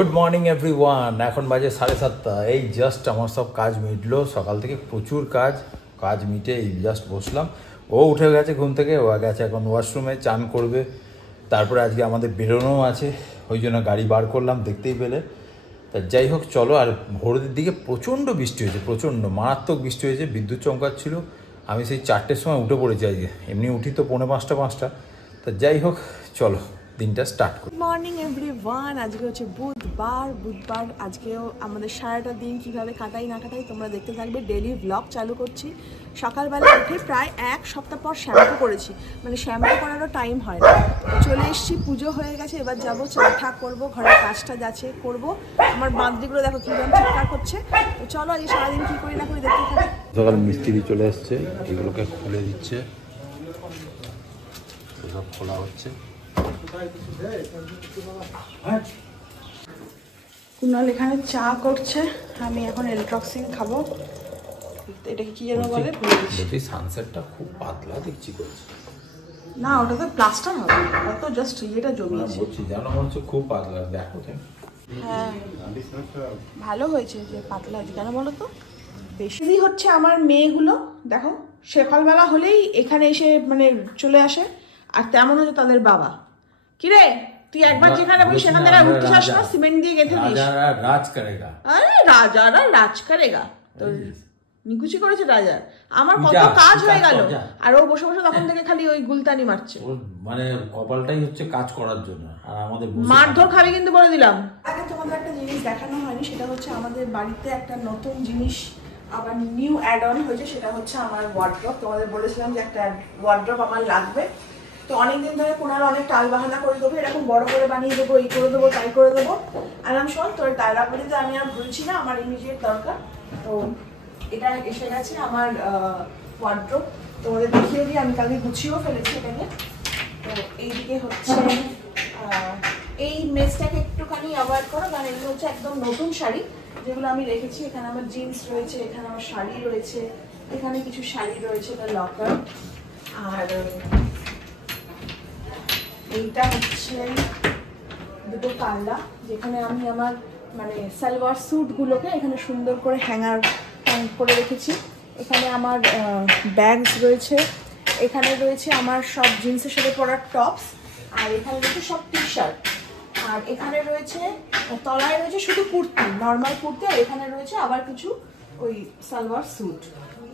Good morning everyone. এখন বাজে 7:30। এই জাস্ট আমার সব কাজ মিটলো, সকাল থেকে প্রচুর কাজ মিটে এই জাস্ট বসলাম। ও উঠে গেছে ঘুম থেকে, ও গেছে এখন ওয়াশরুমে, চান করবে। তারপরে আজকে আমাদের বেরোনোও আছে, ওই জন্য গাড়ি বার করলাম, দেখতেই পেলে। তা যাই হোক চলো। আর ভোরের দিকে প্রচণ্ড বৃষ্টি হয়েছে, প্রচণ্ড মারাত্মক বৃষ্টি হয়েছে, বিদ্যুৎ চমকাচ্ছিল। আমি সেই 4টের সময় উঠে পড়েছি আজকে, এমনি উঠি তো 4:45। তা যাই হোক চলো দিনটা স্টার্ট করি। Morning everyone. আজকে হচ্ছে বুধবার। আজকেও আমাদের সারাটা দিন কিভাবে কাটাই না কাটাই তোমরা দেখতে থাকবে। ডেইলি ব্লগ চালু করছি। সকালবেলা উঠে প্রায় এক সপ্তাহ পর শ্যাম্পু করেছি, মানে শ্যাম্পু করারও টাইম হয় না। চলে এসেছি, পুজো হয়ে গেছে, এবার যাবো চা ঠা করবো, ঘরের কাজটা যাচ্ছে করবো। আমার বাঁধরিগুলো দেখো কীরকম চিৎকার করছে। তো চলো আজকে সারাদিন কী করি না করি দেখতে থাকি। সকাল মিস্ত্রি চলে এসছে, এগুলোকে খুলে দিচ্ছে, এসব খোলা হচ্ছে। কুনাল এখানে চা করছে, আমি এখন এলট্রক্সিন খাবো। এটাকে কি যেন বলে, সানসেটটা খুব পাতলা দেখছি করছে। না ওটা তো প্লাস্টার হবে, ওটা তো জাস্ট ইয়েটা জমিয়েছে। বলছি জানো মনে হচ্ছে খুব পাতলা, দেখো তো। হ্যাঁ ভালো হয়েছে যে পাতলা হয়েছে, কেন বলো তো। বেশি হচ্ছে আমার মেয়েগুলো দেখো, সকালবেলা হলেই এখানে এসে মানে চলে আসে, আর তেমন হচ্ছে তাদের বাবা। কিরে তুই একবার যেখানে বলি সেখান থেকে উঠতে চাস না, সিমেন্ট দিয়ে গেঁথে দিস। রাজ করেগা। আরে রাজারা রাজ করেগা, তো নিকুচি করেছে রাজা। আমার কত কাজ হয়ে গেল, আর ও বসে বসে তখন থেকে খালি ওই গুলতানি মারছে। মানে কপালটাই হচ্ছে কাজ করার জন্য, আর আমাদের মারধর খাবি কিন্তু বলে দিলাম। আগে তোমাদের একটা জিনিস দেখানো হয়নি, সেটা হচ্ছে আমাদের বাড়িতে একটা নতুন জিনিস আবার নিউ অ্যাড অন হয়েছে, সেটা হচ্ছে আমার ওয়ার্ড্রপ। তোমাদের বলেছিলাম যে একটা ওয়ার্ড্রপ আমার লাগবে, তো অনেকদিন ধরে কোনার অনেক টাল বাহানা করে দেবো, এরকম বড় করে বানিয়ে দেবো, এই করে দেবো তাই করে দেবো। আর আমি শোন তোর তাইলাপুরিতে আমি আর ভুলছি না, আমার ইমিডিয়েট দরকার। তো এটা এসে গেছে আমার ওয়ার্ড্রপ, তোমাদের দেখিয়ে দিই। আমি কালকে গুছিয়েও ফেলেছি এটাকে। তো এইদিকে হচ্ছে এই মেসটাকে একটুখানি অ্যাভয়েড করো, কারণ এগুলো হচ্ছে একদম নতুন শাড়ি যেগুলো আমি রেখেছি। এখানে আমার জিন্স রয়েছে, এখানে আমার শাড়ি রয়েছে, এখানে কিছু শাড়ি রয়েছে তার লকার। আর এইটা হচ্ছে দুটো পাল্লা, যেখানে আমি আমার মানে সালোয়ার স্যুটগুলোকে এখানে সুন্দর করে হ্যাং করে রেখেছি। এখানে আমার ব্যাগস রয়েছে, এখানে রয়েছে আমার সব জিন্সের সাথে পরার টপস, আর এখানে রয়েছে সব টি শার্ট, আর এখানে রয়েছে তলায় রয়েছে শুধু কুর্তি, নর্মাল কুর্তি, আর এখানে রয়েছে আবার কিছু ওই সালোয়ার স্যুট।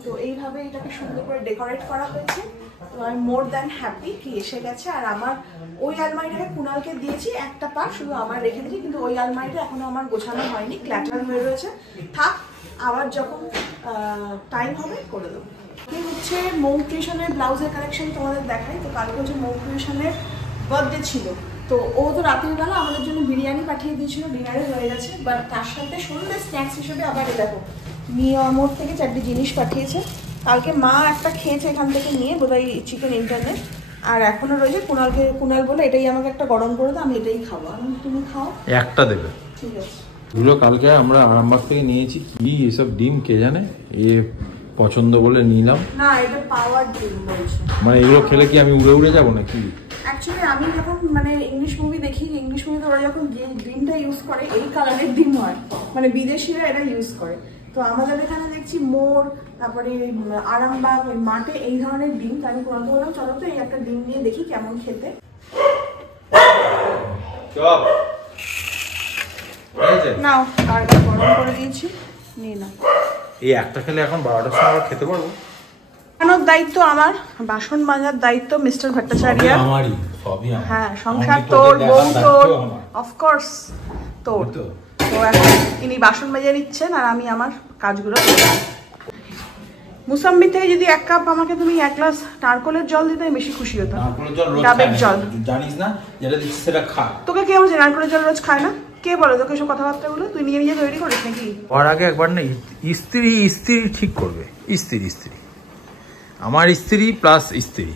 তো এইভাবে এটাকে সুন্দর করে ডেকোরেট করা হয়েছে। তো আমি মোর দ্যান হ্যাপি কি এসে গেছে। আর আমার ওই আলমারিটাকে কুনালকে দিয়েছি, একটা পার্ট শুধু আমার রেখে দিয়েছি, কিন্তু ওই আলমারিটা এখনো আমার গোছানো হয়নি, ক্ল্যাটার হয়ে রয়েছে। থাক, আবার যখন টাইম হবে করে দেবো। এই হচ্ছে মৌক্রিয়েশনের ব্লাউজের কালেকশন তোমাদের দেখাই। তো কালকে হচ্ছে মৌক্রিয়েশনের বার্থডে ছিল, তো ও তো রাতের বেলা আমাদের জন্য বিরিয়ানি পাঠিয়ে দিয়েছিল, ডিনারে হয়ে গেছে। বাট তার সাথে সন্ধ্যে স্ন্যাক্স হিসেবে আবার দেখো মিয়ামোর থেকে 4টি জিনিস পাঠিয়েছে। কালকে মা একটা খেয়েছে এখান থেকে নিয়ে, বোধহয় চিকেন ইন্টারনেট, আর এখনো রয়েছে। কুনাল বলে এটাই আমাকে একটা গরম করে দাও, আমি এটাই খাবো। আমি তুমি খাও, একটা দেবে, ঠিক আছে। এগুলো কালকে আমরা আরামবাগ থেকে নিয়েছি, কি এসব ডিম কে জানে, এ পছন্দ বলে নিলাম। না এটা পাওয়ার ডিম বলছে, মানে এগুলো খেলে কি আমি উড়ে উড়ে যাবো নাকি? অ্যাকচুয়ালি আমি যখন মানে ইংলিশ মুভি দেখি, ইংলিশ মুভিতে ওরা যখন ডিমটা ইউজ করে এই কালারের ডিম হয়, মানে বিদেশিরা এটা ইউজ করে। তো আমাদের এখানে দেখছি মোর, তারপরে আরামবাগ, ওই মাঠে এই ধরনের ডিম। তো আমি কোনো বললাম চলো তো এই একটা ডিম নিয়ে দেখি কেমন খেতে। নাও বারবার গরম করে দিয়েছি, নিয়ে নাও। এই একটা খেলে এখন 12টার সময় খেতে পারবো? বানানোর দায়িত্ব আমার, বাসন মাজার দায়িত্ব মিস্টার ভট্টাচার্য। আমারই, সবই আমার। হ্যাঁ, সংসার তোর, বউ তোর, অফকোর্স তোর। তো এখন ইনি বাসন মেজে নিচ্ছেন, আর আমি আমার কাজগুলো করছি। মুসাম্বি থেকে যদি 1 কাপ আমাকে তুমি 1 গ্লাস নারকলের জল দিতে আমি বেশি খুশি হতাম। ডাবের জল জানিস না, যেটা দিচ্ছিস সেটা খা। তোকে কে বলছে নারকলের জল রোজ খায় না? কে বলে তোকে সব কথাবার্তাগুলো? তুই নিজে নিজে তৈরি করিস নাকি? ওর আগে একবার না স্ত্রী ঠিক করবে। স্ত্রী আমার স্ত্রী প্লাস স্ত্রী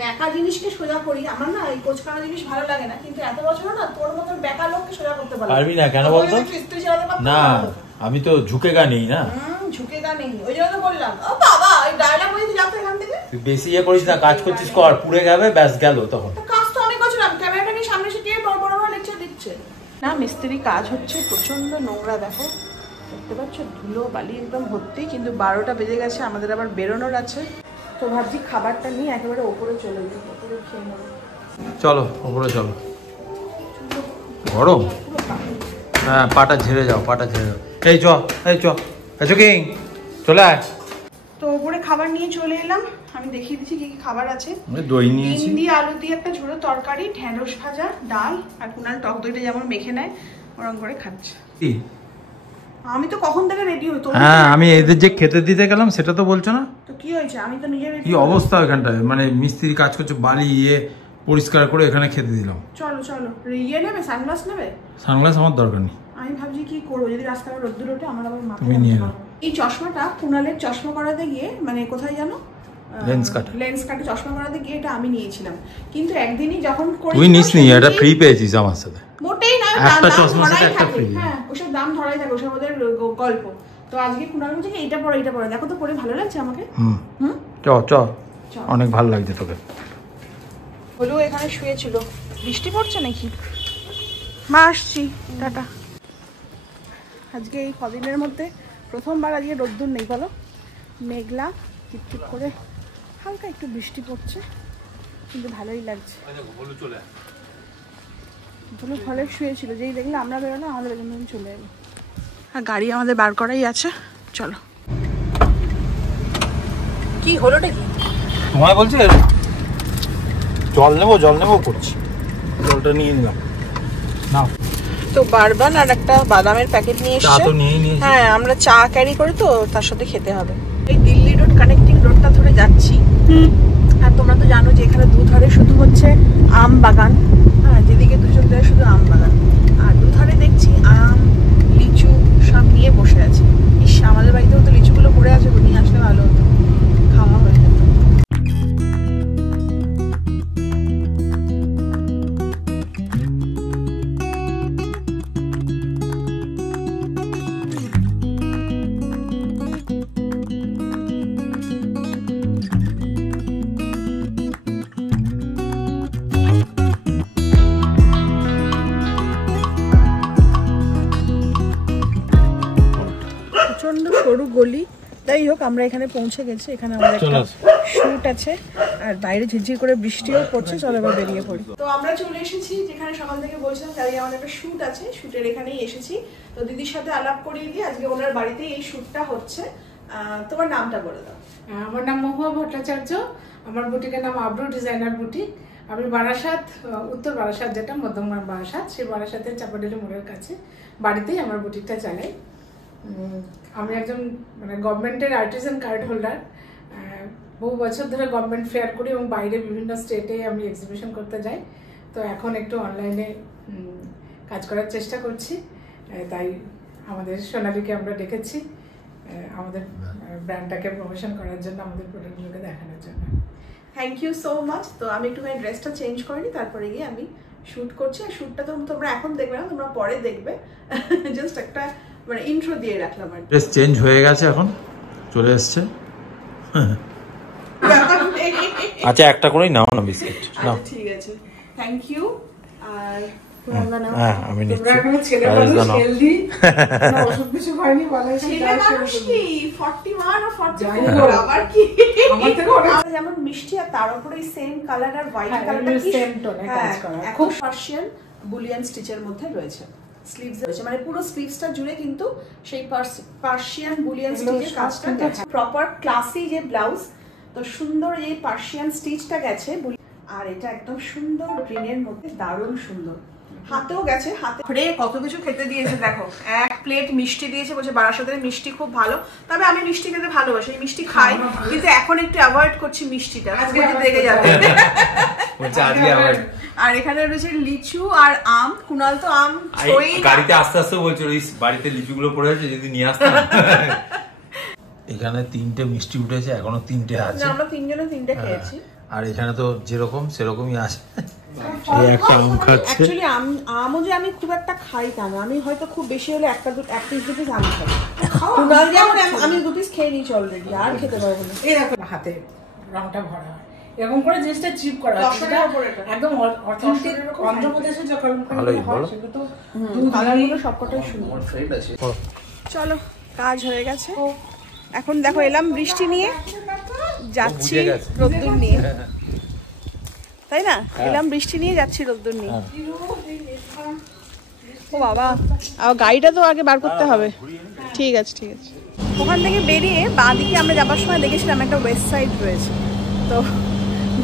বেকা জিনিসকে সোজা করি। আমার না এই কোচকানা জিনিস ভালো লাগে না, কিন্তু এত বছর না তোর মতন বেকা লোককে সোজা করতে পারবি না। কেন বলতো? না আমি তো ঝুঁকেগা নেই না, ঝুঁকেগা নেই, ওই জন্য তো বললাম। ও বাবা এই ডায়লগ বলতে যাও তো এখান থেকে। তুই বেশি ইয়ে করিস না, কাজ করছিস কর, পুড়ে যাবে, ব্যাস গেল। তখন কাজ তো আমি করছিলাম, ক্যামেরাটা নিয়ে সামনে এসে কে বড় বড় লেকচার দিচ্ছে। না মিস্ত্রি মিস্ত্রি কাজ হচ্ছে, প্রচণ্ড নোংরা দেখো, দেখতে পাচ্ছ ধুলো বালি একদম ভর্তি। কিন্তু 12টা বেজে গেছে, আমাদের আবার বেরোনোর আছে। তো ভাবছি খাবারটা নিয়ে একেবারে ওপরে চলে যাই, ওপরে খেয়ে নেবো। চলো ওপরে চলো। গরম? হ্যাঁ, পাটা ঝেড়ে যাও, পাটা ঝেড়ে যাও। এই চ, এই চ, আচ্ছা কি চলে আয়। তো ওপরে খাবার নিয়ে চলে এলাম। আমি দেখিয়ে দিচ্ছি কি কি খাবার আছে। দই নিয়েছি, ডিম দিয়ে আলু দিয়ে একটা ঝোড়ো তরকারি, ঢেঁড়স ভাজা, ডাল, আর কুনাল টক দইটা যেমন মেখে নেয় ওরকম করে খাচ্ছে। আমি তো কখন থেকে রেডি হই। হ্যাঁ, আমি এদের যে খেতে দিতে গেলাম সেটা তো বলছো না? তো কি হয়েছে, আমি তো নিজে কি অবস্থা ওইখানটায়, মানে মিস্ত্রি কাজ করছে, বালি পরিষ্কার করে এখানে খেতে দিলাম। চলো চলো, নেবে সানগ্লাস নেবে? সানগ্লাস আমার দরকার নেই। আমি ভাবছি কি করবো, যদি রাস্তায় রোদ্দুর ওঠে আমার আবার মাথায়। তুমি নিয়ে নাও। এই চশমাটা কুনালের চশমা করাতে গিয়ে, মানে কোথায় জানো, লেন্স কাটে চশমা করাতে গিয়ে এটা আমি নিয়েছিলাম। কিন্তু একদিনই যখন তুই নিসনি, এটা ফ্রি পেয়েছিস আমার সাথে। মোটেই না, একটা চশমার সাথে একটা ফ্রি। হ্যাঁ, ওসব দাম ধরাই থাকে, ওসব ওদের গল্প। তো আজকে কুনাল বলছে এইটা পরে, এইটা পরে, দেখো তো পরে ভালো লাগছে আমাকে। চ চ, অনেক ভালো লাগছে তোকে। হলো এখানে শুয়েছিল। বৃষ্টি পড়ছে নাকি? মা আসছি, টাটা। আজকে এই কদিনের মধ্যে প্রথমবার আজকে রোদ্দুর নেই, বলো, মেঘলা টিপটিপ করে হালকা একটু বৃষ্টি পড়ছে, কিন্তু ভালোই লাগছে। বলো ঘরে শুয়েছিল, যেই দেখলে আমরা বেরোনো আমাদের বেরোনো চলে এলো। আর গাড়ি আমাদের বার করাই আছে, চলো। কি হলোটা কি তোমায় বলছে জল নেবো করছি, জলটা নিয়ে নিলাম না। তো বারবান আর একটা বাদামের প্যাকেট নিয়ে এসেছে। হ্যাঁ, আমরা চা ক্যারি করি তো তার সাথে খেতে হবে। এই দিল্লি রোড কানেক্টিং রোডটা ধরে যাচ্ছি। আর তোমরা তো জানো যে এখানে দুধারে শুধু হচ্ছে আম বাগান। হ্যাঁ, যেদিকে দুজন যায় শুধু আম বাগান, আর দুধারে দেখছি আম লিচু সব নিয়ে বসে আছে। ইস, আমাদের বাড়িতেও তো লিচুগুলো পড়ে আছে, নিয়ে আসলে ভালো হতো, খাওয়া হয়ে যেত। প্রচন্ড সরু গলি, যাই হোক আমরা এখানে পৌঁছে গেছি। এখানে আমাদের একটা শুট আছে, আর বাইরে ঝিরঝির করে বৃষ্টিও পড়ছে। চলো এবার বেরিয়ে পড়ি। তো আমরা চলে এসেছি যেখানে সকাল থেকে বলছিলাম, তাই আমাদের একটা শুট আছে, শুটের এখানেই এসেছি। তো দিদির সাথে আলাপ করিয়ে দিয়ে আজকে ওনার বাড়িতে এই শুটটা হচ্ছে। তোমার নামটা বলে দাও। আমার নাম মহুয়া ভট্টাচার্য, আমার বুটিকের নাম আব্রু ডিজাইনার বুটিক। আমি বারাসাত, উত্তর বারাসাত, যেটা মধ্যমগ্রাম বারাসাত, সেই বারাসাতের চাপাডেলি মোড়ের কাছে বাড়িতেই আমার বুটিকটা চালাই। আমি একজন মানে গভর্নমেন্টের আর্টিজান কার্ড হোল্ডার। বহু বছর ধরে গভর্নমেন্ট ফেয়ার করি এবং বাইরে বিভিন্ন স্টেটে আমি এক্সিবিশন করতে যাই। তো এখন একটু অনলাইনে কাজ করার চেষ্টা করছি, তাই আমাদের সোনালীকে আমরা ডেকেছি আমাদের ব্র্যান্ডটাকে প্রমোশন করার জন্য, আমাদের প্রোডাক্টগুলোকে দেখানোর জন্য। Thank you so much. তো আমি একটুখানি ড্রেসটা চেঞ্জ করিনি, তারপরে গিয়ে আমি শ্যুট করছি। আর শ্যুটটা তো তোমরা এখন দেখবে না, তোমরা পরে দেখবে। জাস্ট একটা মানে ইন্ট্রো দিয়ে রাখলাম। আর ড্রেস চেঞ্জ হয়ে গেছে, এখন চলে এসছে। আচ্ছা, একটা করেই নাও না বিস্কিট। নাও, ঠিক আছে, থ্যাংক ইউ। আর আমি যেমন মিষ্টি, আর তার উপরে সেম কালার আর হোয়াইট কালারটা এখন পার্সিয়ান বুলিয়ান স্টিচের মধ্যে রয়েছে। স্লিভস রয়েছে, মানে পুরো স্লিভসটা জুড়ে কিন্তু সেই পার্সিয়ান বুলিয়ান স্টিচের কাজটা গেছে। প্রপার ক্লাসি যে ব্লাউজ, তো সুন্দর এই পার্সিয়ান স্টিচটা গেছে। আর এটা একদম সুন্দর গ্রিনের মধ্যে, দারুণ সুন্দর। হাতেও গেছে, হাতে ঘুরে কত কিছু খেতে দিয়েছে দেখো। এক প্লেট মিষ্টি দিয়েছে, বলছে বারাসাতের মিষ্টি খুব ভালো। তবে আমি মিষ্টি খেতে ভালোবাসি, মিষ্টি খাই, কিন্তু এখন একটু অ্যাভয়েড করছি মিষ্টিটা, রেগে যাবে। আর এখানে রয়েছে লিচু আর আম। কুনাল তো আম গাড়িতে আস্তে আস্তে বলছো, বাড়িতে লিচু গুলো পড়ে আছে, যদি নিয়ে আসতে। এখানে 3টে মিষ্টি উঠেছে, এখনো 3টে আছে। আমরা 3 জনে 3টে খেয়েছি। আর এখানে তো যেরকম সেরকমই আছে। একটা আম খাচ্ছে। অ্যাকচুয়ালি আমও যে আমি খুব একটা খাই তা না, আমি হয়তো খুব বেশি হলে এক পিস 2 পিস আম খাই। কুনাল যেমন আমি 2 পিস খেয়ে নিয়েছি অলরেডি, আর খেতে পারবো না। এই দেখো হাতে রংটা ভরা হয়, এরকম করে জিনিসটা চিপ করা হচ্ছে, যেটা একদম অথেন্টিক অন্ধ্রপ্রদেশে যখন সেগুলো তো কালারগুলো সবকটাই সুন্দর। চলো কাজ হয়ে গেছে, এখন দেখো এলাম বৃষ্টি নিয়ে, যাচ্ছি রোদ্দুর নিয়ে, তাই না? এলাম বৃষ্টি নিয়ে, যাচ্ছি রোদ্দুর নিয়ে। ও বাবা, গাড়িটা তো আগে বার করতে হবে। ঠিক আছে ঠিক আছে। ওখান থেকে বেরিয়ে বাঁ দিকে আমরা যাবার সময় দেখেছিলাম একটা ওয়েস্ট সাইড রয়েছে, তো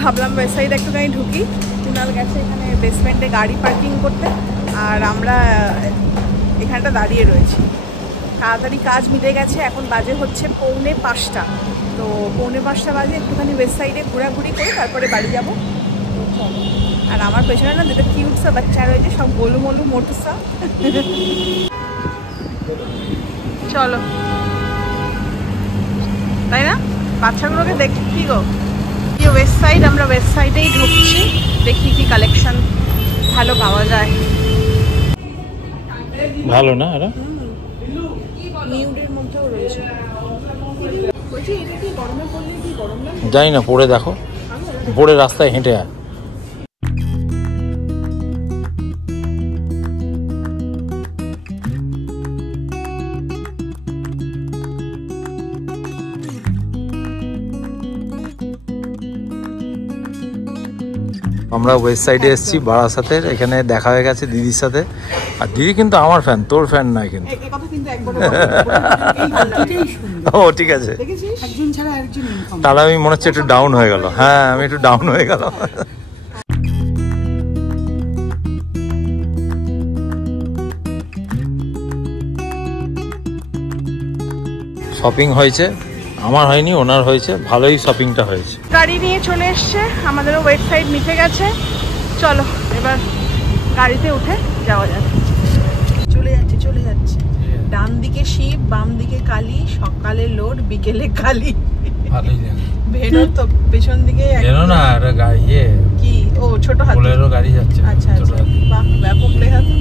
ভাবলাম ওয়েস্ট সাইডে একটুখানি ঢুকি। কুনাল গেছে এখানে বেসমেন্টে গাড়ি পার্কিং করতে, আর আমরা এখানটা দাঁড়িয়ে রয়েছি। তাড়াতাড়ি কাজ মিটে গেছে, এখন বাজে হচ্ছে 4:45। তো 4:45 বাজে, একটুখানি ওয়েস্ট সাইডে ঘোরাঘুরি করে তারপরে বাড়ি যাবো। আর আমার পেছনে না দুটো কিউট সা বাচ্চা রয়েছে, সব গোলু মোলু মোটু সা। চলো, তাই না? বাচ্চাগুলোকে দেখি কি গো, কি ওয়েস্ট সাইড, আমরা ওয়েস্ট সাইডেই ঢুকছি, দেখি কি কালেকশন ভালো পাওয়া যায়। ভালো না এরা, নিউডের মধ্যেও রয়েছে। বলছি এটা কি গরমে পড়লে কি গরম লাগে? যাই না, পরে দেখো, পরে রাস্তায় হেঁটে আয়। আমরা ওয়েস্ট সাইডে এসেছি বারাসাতের, এখানে দেখা হয়ে গেছে দিদির সাথে। আর দিদি কিন্তু আমার ফ্যান, তোর ফ্যান নয় কিন্তু। ও ঠিক আছে, তাহলে আমি মনে হচ্ছে একটু ডাউন হয়ে গেল। হ্যাঁ, আমি একটু ডাউন হয়ে গেল। শপিং হয়েছে, আমার হয়নি, ওনার হয়েছে, ভালোই শপিংটা হয়েছে। গাড়ি নিয়ে চলে এসছে, আমাদেরও ওয়েস্ট সাইড মিটে গেছে। চলো এবার গাড়িতে উঠে যাওয়া যাবে। চলে যাচ্ছে চলে যাচ্ছে, ডান দিকে শিব, বাম দিকে কালী, সকালে লোড, বিকেলে কালী। ভালোই ভেনো তো পেছন দিকে না, একটা গাড়ি কি, ও ছোট হাতি, বোলেরো গাড়ি যাচ্ছে। আচ্ছা আচ্ছা, বাহ ব্যাপক লেহাতি।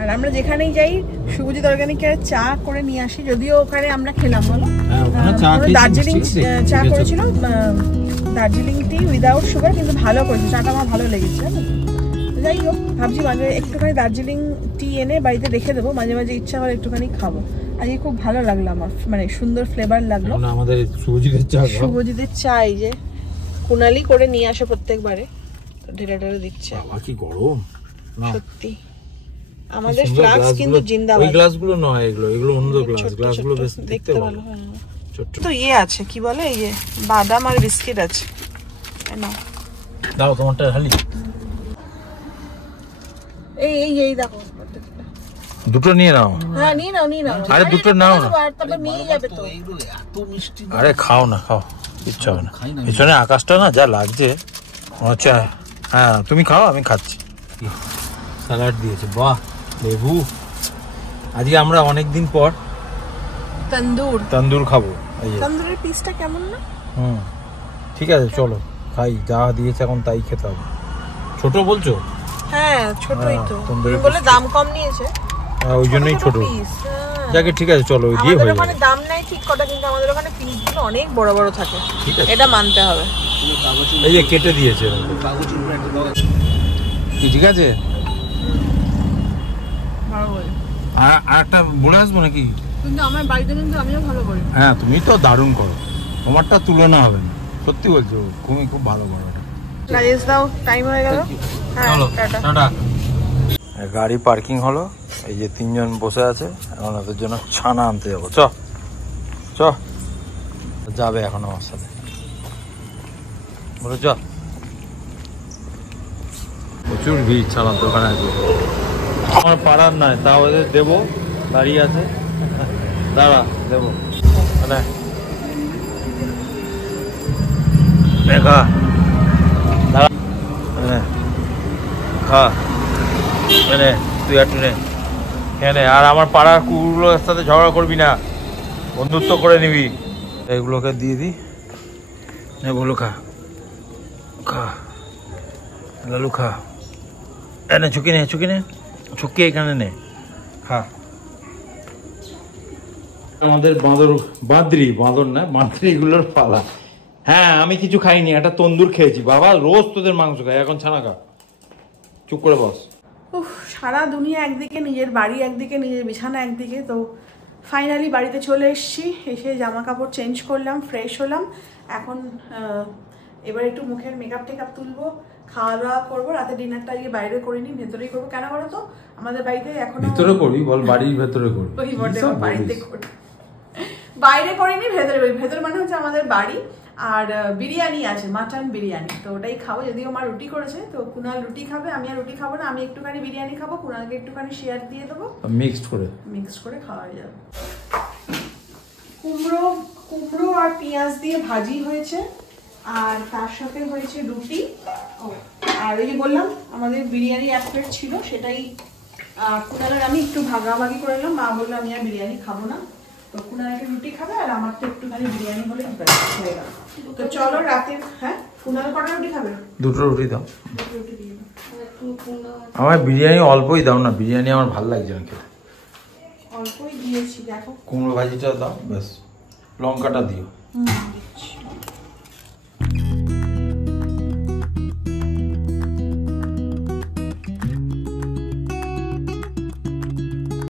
আর আমরা যেখানেই যাই শুভজিৎ অর্গানিকের চা করে নিয়ে আসি, যদিও ওখানে আমরা খেলাম, বলো দার্জিলিং চা করেছিল, দার্জিলিং টি উইদাউট সুগার, কিন্তু ভালো করেছে চাটা, আমার ভালো লেগেছে। জানো, যাই হোক ভাবছি মাঝে একটুখানি দার্জিলিং টি এনে বাড়িতে রেখে দেবো, মাঝে মাঝে ইচ্ছা করে একটুখানি খাবো। আজকে খুব ভালো লাগলো আমার, মানে সুন্দর ফ্লেভার লাগলো আমাদের শুভজিতের চা। শুভজিতের চা এই যে কুনালি করে নিয়ে আসে প্রত্যেকবারে, ঢেলে ঢেলে দিচ্ছে। কি গরম সত্যি, আমাদের ফ্লাক্স কিন্তু জিন্দাবাদ। ওই গ্লাসগুলো নয়, এগুলো অন্য গ্লাসগুলো বেশ দেখতে ভালো। ছোট তো আছে কি বলে, এই যে বাদাম আর বিস্কিট আছে, নাও দাও তোমারটা খালি। এই এই এই দেখো, দুটো নিয়ে নাও। হ্যাঁ নিয়ে নাও নিয়ে নাও। আরে দুটো নাও না, তারপর নিয়ে যাবে তো। এত মিষ্টি, আরে খাও না, খাও, ইচ্ছা হবে না। পিছনে আকাশটা না যা লাগছে, আচ্ছা হ্যাঁ তুমি খাও, আমি খাচ্ছি। স্যালাড দিয়েছে, বাহ, লেবু। আজকে আমরা অনেকদিন পর তন্দুর খাবো। তন্দুরের পিসটা কেমন না? ঠিক আছে চলো খাই, যা দিয়েছে এখন তাই খেতে হবে। ছোট বলছো? হ্যাঁ ছোটই তো, তন্দুরের বলে দাম কম নিয়েছে, হ্যাঁ ওই জন্যই ছোট। যাকে ঠিক আছে চলো, ওই দিয়ে হয়ে যাবে। ওখানে দাম নাই ঠিক কথা, কিন্তু আমাদের ওখানে পিসগুলো অনেক বড় বড় থাকে, ঠিক আছে এটা মানতে হবে। এই যে কেটে দিয়েছে কি, ঠিক আছে। আর একটা বলে আসবো নাকি? কিন্তু আমার বাড়িতে কিন্তু আমিও ভালো করি। হ্যাঁ তুমি তো দারুণ করো, তোমারটা তুলনা হবে না, সত্যি বলছো, তুমি খুব ভালো করো। রাজেশ দাও, টাইম হয়ে গেল। চলো টাটা। গাড়ি পার্কিং হলো, এই যে তিনজন বসে আছে, এখন ওদের জন্য ছানা আনতে যাবো। চ চ যাবে এখন আমার সাথে, বলে চ। প্রচুর ভিড় ছানার দোকানে আছে, আমার পাড়ার নয়, তা ওদের দেবো, দাঁড়িয়ে আছে, দাঁড়া দেবো। খা দাঁড়া, খা তুই একটু নে, কেন? আর আমার পাড়ার কুকুরগুলোর সাথে ঝগড়া করবি না, বন্ধুত্ব করে নিবি। এগুলোকে দিয়ে দিই, নে বলো, খা খা লালু খা, এনে চুকি নে চুক্তি এখানে নে, খা। আমাদের বাঁদর না মাদ্রিগুলোর পালা। হ্যাঁ, আমি কিছু খাইনি, একটা তন্দুর খেয়েছি। বাবা রোজ তোদের মাংস খাই, এখন ছানা খা। চুপ করে বস। উফ, সারা দুনিয়া একদিকে, নিজের বাড়ি একদিকে, নিজের বিছানা একদিকে। তো ফাইনালি বাড়িতে চলে এসেছি, এসে জামা কাপড় চেঞ্জ করলাম, ফ্রেশ হলাম। এখন এবার একটু মুখের মেকআপ টেকআপ তুলবো, খাওয়া দাওয়া করবো। রাতে ডিনারটা আজকে বাইরে করিনি, ভেতরেই করবো। কেন বলো তো, আমাদের বাড়িতে এখন ভেতরে করবি? বল বাড়ির ভেতরে করবি। বাড়িতে করি, বাইরে করিনি, ভেতরে করি। ভেতরে মানে হচ্ছে আমাদের বাড়ি। আর বিরিয়ানি আছে, মাটন বিরিয়ানি, তো ওটাই খাবো। যদিও মা রুটি করেছে, তো কুনাল রুটি খাবে, আমি আর রুটি খাবো না। আমি একটুখানি বিরিয়ানি খাবো, কুনালকে একটুখানি শেয়ার দিয়ে দেবো, মিক্সড করে খাওয়া যাবে। কুমড়ো আর পেঁয়াজ দিয়ে ভাজি হয়েছে, আর তার সাথে হয়েছে রুটি। আর এই যে বললাম আমাদের বিরিয়ানি এক প্লেট ছিল, সেটাই কুনালের আমি একটু ভাগাভাগি করে নিলাম। মা বললো আমি আর বিরিয়ানি খাবো না, তো কুনাল একটা রুটি খাবে, আর আমার তো একটুখানি বিরিয়ানি হলে হয়ে গেল। তো চলো রাতে, হ্যাঁ কুনাল কটা রুটি খাবে? দুটো রুটি দাও। দুটো রুটি দিয়ে দাও। আমার বিরিয়ানি অল্পই দাও না, বিরিয়ানি আমার ভালো লাগছে না খেতে। অল্পই দিয়েছি, দেখো। কুমড়ো ভাজিটা দাও, ব্যাস। লঙ্কাটা দিও।